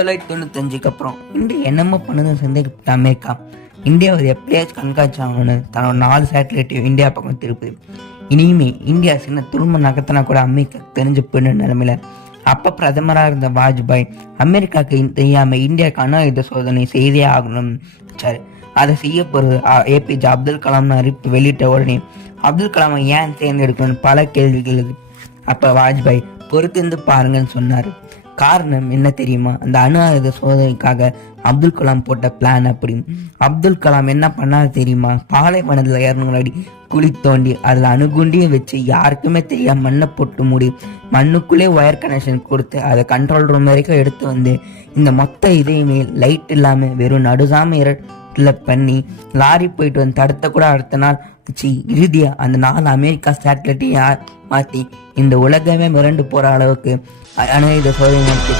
1995 அப்புறம் இந்தியா என்னமோ பண்ணுதுன்னு சந்தேகப்பட்ட அமெரிக்கா இந்தியாவை எப்படியாச்சும் கண்காட்சி ஆகணும்னு தன்னோட 4 சேட்டலைட்டையும் இந்தியா பக்கம் திருப்புது. இனிமே இந்தியா சின்ன துரும்ப நகர்த்தினா கூட அமெரிக்கா தெரிஞ்சு போயிடும் நிலைமையில அப்ப பிரதமராக இருந்த வாஜ்பாய் அமெரிக்காவுக்கு தெரியாம இந்தியாவுக்கு அணு ஆயுத சோதனை செய்தே ஆகணும்னு வச்சாரு. அதை செய்ய போறது ஏபிஜே அப்துல் கலாம்னு அறிவிப்பு வெளியிட்ட உடனே அப்துல் கலாமை ஏன் தேர்ந்தெடுக்கணும்னு பல கேள்விகள். அப்ப வாஜ்பாய் பொறுத்திருந்து பாருங்கன்னு சொன்னாரு. காரணம் என்ன தெரியுமா? அந்த அணு ஆயுத சோதனைக்காக அப்துல் கலாம் போட்ட பிளான். அப்படி அப்துல் கலாம் என்ன பண்ணாரு தெரியுமா? பாலைவனத்துல 200 அடி குழி தோண்டி அதுல அணுகுண்டியும் வச்சு யாருக்குமே தெரியாம மண்ணை போட்டு மூடி மண்ணுக்குள்ளே ஒயர் கனெக்ஷன் கொடுத்து அதை கண்ட்ரோல் ரூம் வரைக்கும் எடுத்து வந்து இந்த மொத்த இதையுமே லைட் இல்லாம வெறும் நடுசாம இருட்டுல பண்ணி லாரி போயிட்டு வந்து தடுத்த கூட அடுத்த நாள் வச்சு இறுதியா அந்த 4 அமெரிக்கா சேட்டலைட்டையும் மாற்றி இந்த உலகமே மிரண்டு போற அளவுக்கு அணு ஆயுத சோதனை நடத்தி